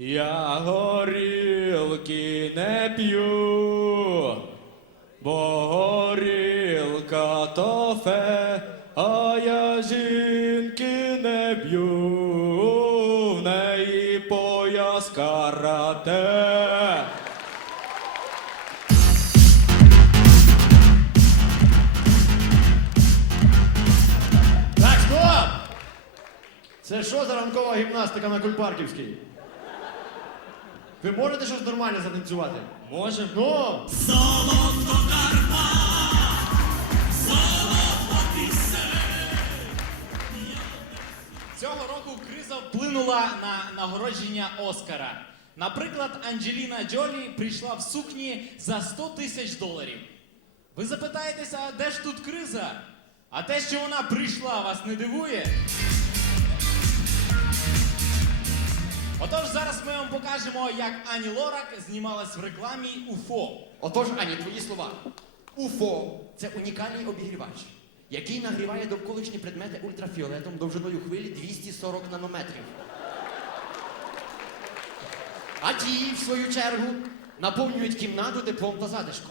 Я горілки не п'ю, бо горілка то фе, а я жінки не б'ю, в неї пояс карате. Так, стоп! Це що за ранкова гімнастика на Кульпарківській? Ви можете щось нормальне затанцювати? Може, Ну! Цього року криза вплинула на нагородження Оскара. Наприклад, Анджеліна Джолі прийшла в сукні за 100 тисяч доларів. Ви запитаєтеся, а де ж тут криза? А те, що вона прийшла, вас не дивує? Отож, зараз ми вам покажемо, як Ані Лорак знімалась в рекламі УФО. Отож, Ані, твої слова. УФО це унікальний обігрівач, який нагріває довколишні предмети ультрафіолетом довжиною хвилі 240 нанометрів. А ті, в свою чергу, наповнюють кімнату теплом та затишком.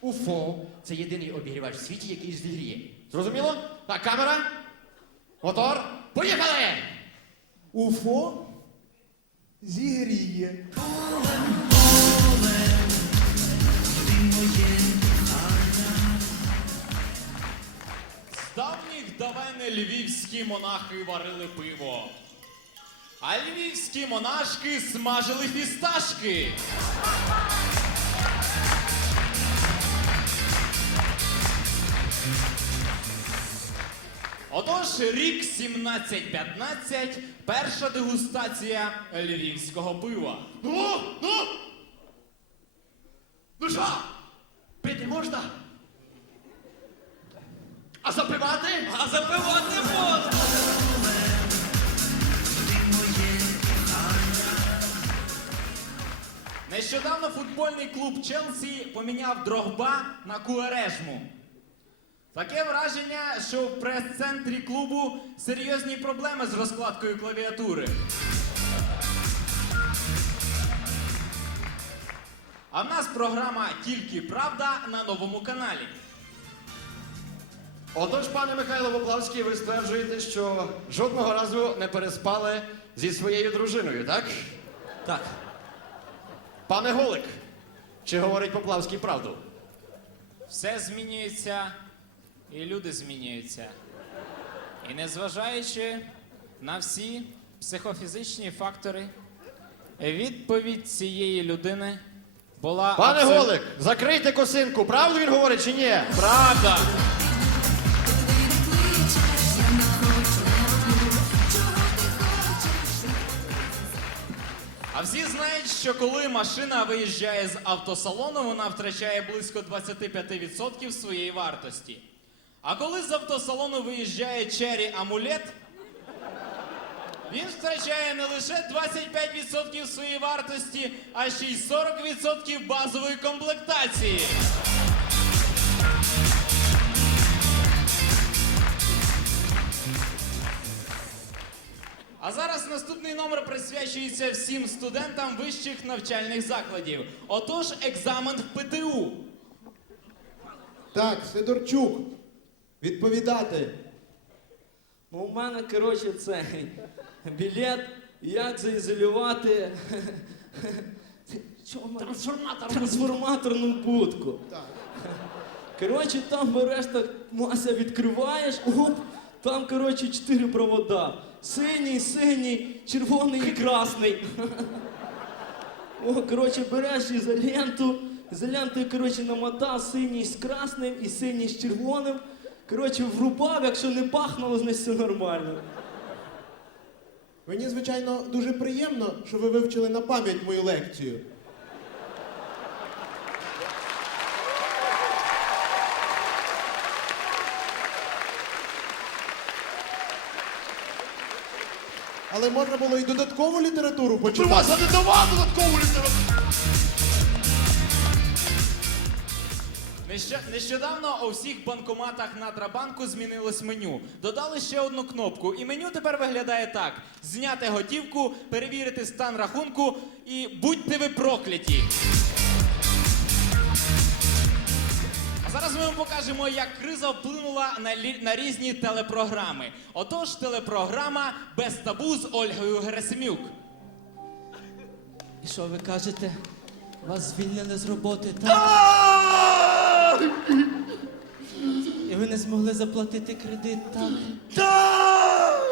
УФО це єдиний обігрівач в світі, який зігріє. Зрозуміло? Так, камера. Мотор. Поїхали! Уфо зігріє. З давніх давен львівські монахи варили пиво. А львівські монашки смажили фісташки. Отож, рік 1715, перша дегустація львівського пива. Ну, ну! Ну що? Пити можна? А запивати? А запивати можна! Нещодавно футбольний клуб Челсі поміняв Дрогба на Куережму. Таке враження, що в прес-центрі клубу серйозні проблеми з розкладкою клавіатури. А в нас програма Тільки Правда на новому каналі. Отож, пане Михайло Воплавський, ви стверджуєте, що жодного разу не переспали зі своєю дружиною, так? так. Пане Голик, чи говорить Поплавський правду? Все змінюється, і люди змінюються. І незважаючи на всі психофізичні фактори, відповідь цієї людини була. Пане абсолютно- Голик, закрийте косинку, правду він говорить чи ні? Правда! А всі знають, що коли машина виїжджає з автосалону, вона втрачає близько 25% своєї вартості. А коли з автосалону виїжджає Cherry Амулет, він втрачає не лише 25% своєї вартості, а ще й 40% базової комплектації. А зараз наступний номер присвячується всім студентам вищих навчальних закладів. Отож, екзамен в ПТУ. Так, Сидорчук, відповідати. Ну, у мене, коротше, це білет, як заізолювати в трансформаторну будку. Коротше, там береш так, Мася, відкриваєш, оп, там, коротше, чотири провода. Синій, синій, червоний і красний. О, коротше, береш ізоленту, ізолентою, коротше, намотав синій з красним і синій з червоним. Коротше, врубав, якщо не пахнуло, значить все нормально. Мені, звичайно, дуже приємно, що ви вивчили на пам'ять мою лекцію. Але можна було і додаткову літературу почитати. не давав додаткову літературу! Нещодавно у всіх банкоматах Надрабанку змінилось меню. Додали ще одну кнопку, і меню тепер виглядає так: зняти готівку, перевірити стан рахунку і будьте ви прокляті. А зараз ми вам покажемо, як криза вплинула на, лі- на різні телепрограми. Отож, телепрограма без табу з Ольгою Герасимюк. І що ви кажете? Вас звільнили з роботи, так? І ви не змогли заплатити кредит, так? Так!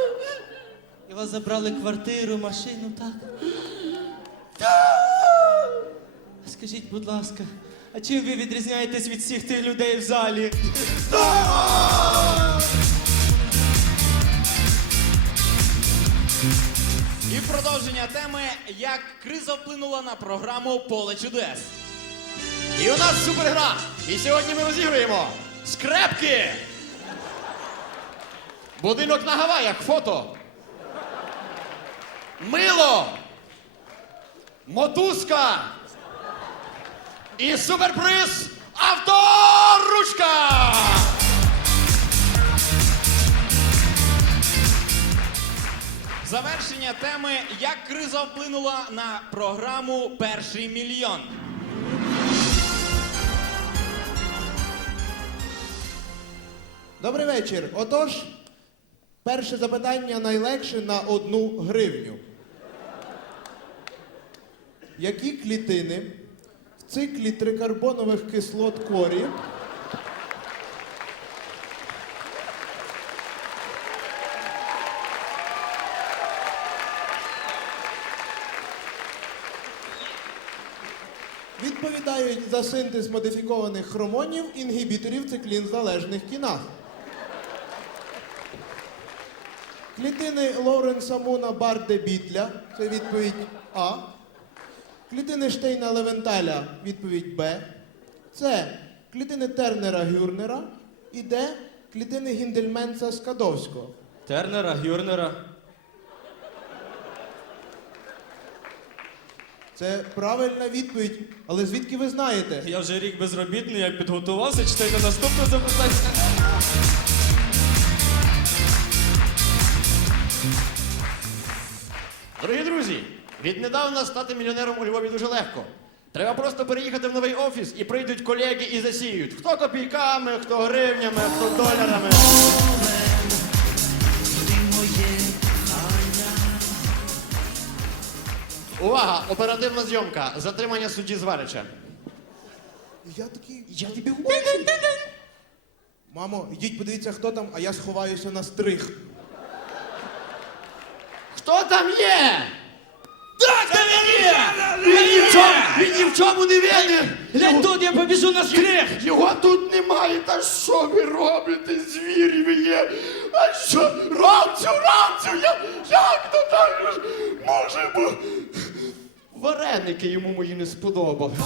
І вас забрали квартиру, машину, так? Так! Скажіть, будь ласка, а чим ви відрізняєтесь від всіх тих людей в залі? І продовження теми, як криза вплинула на програму Поле чудес. І у нас супергра. І сьогодні ми розігруємо скрепки. Будинок на Гаваях, фото. Мило. Мотузка. І суперприз авторучка. Завершення теми, як криза вплинула на програму Перший мільйон. Добрий вечір. Отож, перше запитання найлегше на одну гривню. Які клітини в циклі трикарбонових кислот корі відповідають за синтез модифікованих хромонів інгібіторів циклін залежних кінах? Клітини Лоуренса Муна Барде Бітля це відповідь А. Клітини Штейна Левенталя відповідь Б. С. Клітини Тернера Гюрнера. І Д. Клітини Гіндельменца Скадовського. Тернера, Гюрнера. Це правильна відповідь. Але звідки ви знаєте? Я вже рік безробітний, я підготувався, читайте наступне запитання. Дорогі друзі, віднедавна стати мільйонером у Львові дуже легко. Треба просто переїхати в новий офіс і прийдуть колеги і засіють. Хто копійками, хто гривнями, хто долярами. Увага! Оперативна зйомка. Затримання судді Зварича. Я такий. Я тобі в очі. Мамо, йдіть подивіться, хто там, а я сховаюся на стриг. Хто там є? Так, це він є! Він ні в чому, він ні в чому не винен! Глянь тут, я побіжу на стриг! Його тут немає, та що ви робите, звірі ви є? А що? Рамцю, рамцю, я, як то так ж може бо Вареники йому мої не сподобались.